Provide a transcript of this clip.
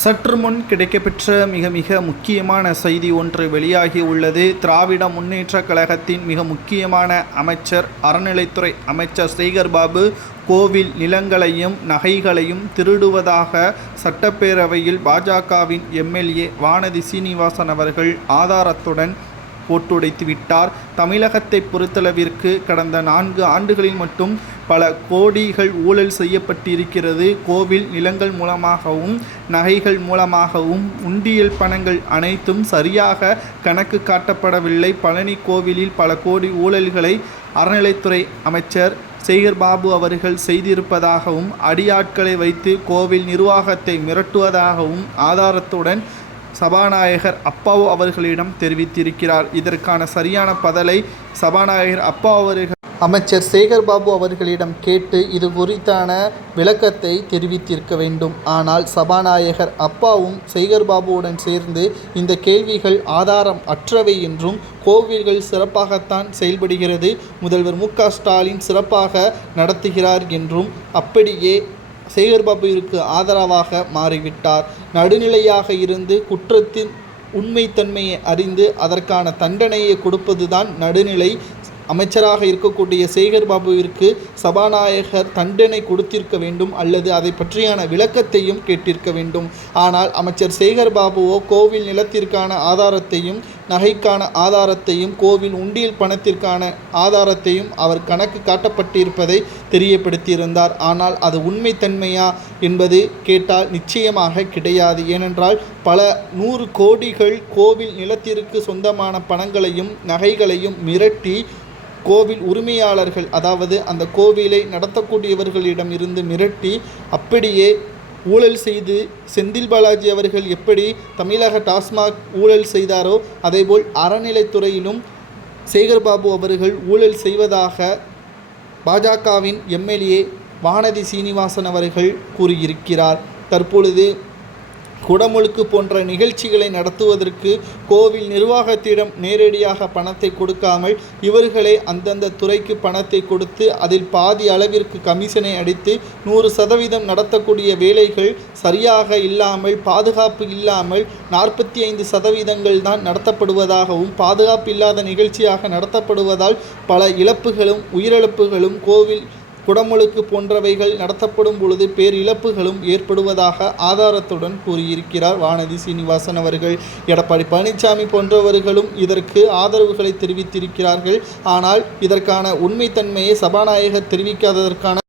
சற்று முன் கிடைக்கப்பெற்ற மிக மிக முக்கியமான செய்தி ஒன்று வெளியாகி உள்ளது. திராவிட முன்னேற்றக் கழகத்தின் மிக முக்கியமான அமைச்சர் அறநிலைத்துறை அமைச்சர் சேகர் பாபு கோவில் நிலங்களையும் நகைகளையும் திருடுவதாக சட்டப்பேரவையில் பாஜகவின் எம்எல்ஏ வானதி சீனிவாசன் அவர்கள் ஆதாரத்துடன் போட்டுடைத்து விட்டார். தமிழகத்தை பொறுத்தளவிற்கு கடந்த நான்கு ஆண்டுகளில் மட்டும் பல கோடிகள் ஊழல் செய்யப்பட்டிருக்கிறது. கோவில் நிலங்கள் மூலமாகவும் நகைகள் மூலமாகவும் உண்டியல் பணங்கள் அனைத்தும் சரியாக கணக்கு காட்டப்படவில்லை. பழனி கோவிலில் பல கோடி ஊழல்களை அறநிலைத்துறை அமைச்சர் சேகர் பாபு அவர்கள் செய்திருப்பதாகவும் அடியாட்களை வைத்து கோவில் நிர்வாகத்தை மிரட்டுவதாகவும் ஆதாரத்துடன் சபாநாயகர் அப்பாவு அவர்களிடம் தெரிவித்திருக்கிறார். இதற்கான சரியான பதலை சபாநாயகர் அப்பா அவர்கள் அமைச்சர் சேகர்பாபு அவர்களிடம் கேட்டு இது குறித்தான விளக்கத்தை தெரிவித்திருக்க வேண்டும். ஆனால் சபாநாயகர் அப்பாவும் சேகர்பாபுவுடன் சேர்ந்து இந்த கேள்விகள் ஆதாரம் அற்றவை என்றும் கோவில்கள் சிறப்பாகத்தான் செயல்படுகிறது முதல்வர் மு ஸ்டாலின் சிறப்பாக நடத்துகிறார் என்றும் அப்படியே சேகர்பாபுவிற்கு ஆதரவாக மாறிவிட்டார். நடுநிலையாக இருந்து குற்றத்தின் உண்மைத்தன்மையை அறிந்து அதற்கான தண்டனையை கொடுப்பதுதான் நடுநிலை அமைச்சராக இருக்கக்கூடிய சேகர் பாபுவிற்கு சபாநாயகர் தண்டனை கொடுத்திருக்க வேண்டும் அல்லது அதை பற்றியான விளக்கத்தையும் கேட்டிருக்க வேண்டும். ஆனால் அமைச்சர் சேகர் பாபுவோ கோவில் நிலத்திற்கான ஆதாரத்தையும் நகைக்கான ஆதாரத்தையும் கோவில் உண்டியல் பணத்திற்கான ஆதாரத்தையும் அவர் கணக்கு காட்டப்பட்டிருப்பதை தெரியப்படுத்தியிருந்தார். ஆனால் அது உண்மைத்தன்மையா என்பது கேட்டால் நிச்சயமாக கிடையாது. ஏனென்றால் பல நூறு கோடிகள் கோவில் நிலத்திற்கு சொந்தமான பணங்களையும் நகைகளையும் மிரட்டி கோவில் உரிமையாளர்கள் அதாவது அந்த கோவிலை நடத்தக்கூடியவர்களிடம் இருந்து மிரட்டி அப்படியே ஊழல் செய்து செந்தில் பாலாஜி அவர்கள் எப்படி தமிழக டாஸ்மாக் ஊழல் செய்தாரோ அதேபோல் அறநிலைத்துறையிலும் சேகர்பாபு அவர்கள் ஊழல் செய்வதாக பாஜகவின் எம்எல்ஏ வானதி சீனிவாசன் அவர்கள் கூறியிருக்கிறார். தற்பொழுது குடமுழுக்கு போன்ற நிகழ்ச்சிகளை நடத்துவதற்கு கோவில் நிர்வாகத்திடம் நேரடியாக பணத்தை கொடுக்காமல் இவர்களே அந்தந்த துறைக்கு பணத்தை கொடுத்து அதில் பாதி அளவிற்கு கமிஷனை அடித்து நூறு சதவீதம் நடத்தக்கூடிய வேலைகள் சரியாக இல்லாமல் பாதுகாப்பு இல்லாமல் நாற்பத்தி ஐந்து சதவீதங்கள் தான் நடத்தப்படுவதாகவும் பாதுகாப்பு இல்லாத நிகழ்ச்சியாக நடத்தப்படுவதால் பல இழப்புகளும் உயிரிழப்புகளும் கோவில் குடமுழுக்கு போன்றவைகள் நடத்தப்படும் பொழுது பேரிழப்புகளும் ஏற்படுவதாக ஆதாரத்துடன் கூறியிருக்கிறார் வானதி சீனிவாசன் அவர்கள். எடப்பாடி பழனிசாமி போன்றவர்களும் இதற்கு ஆதரவுகளை தெரிவித்திருக்கிறார்கள். ஆனால் இதற்கான உண்மைத்தன்மையை சபாநாயகர் தெரிவிக்காததற்கான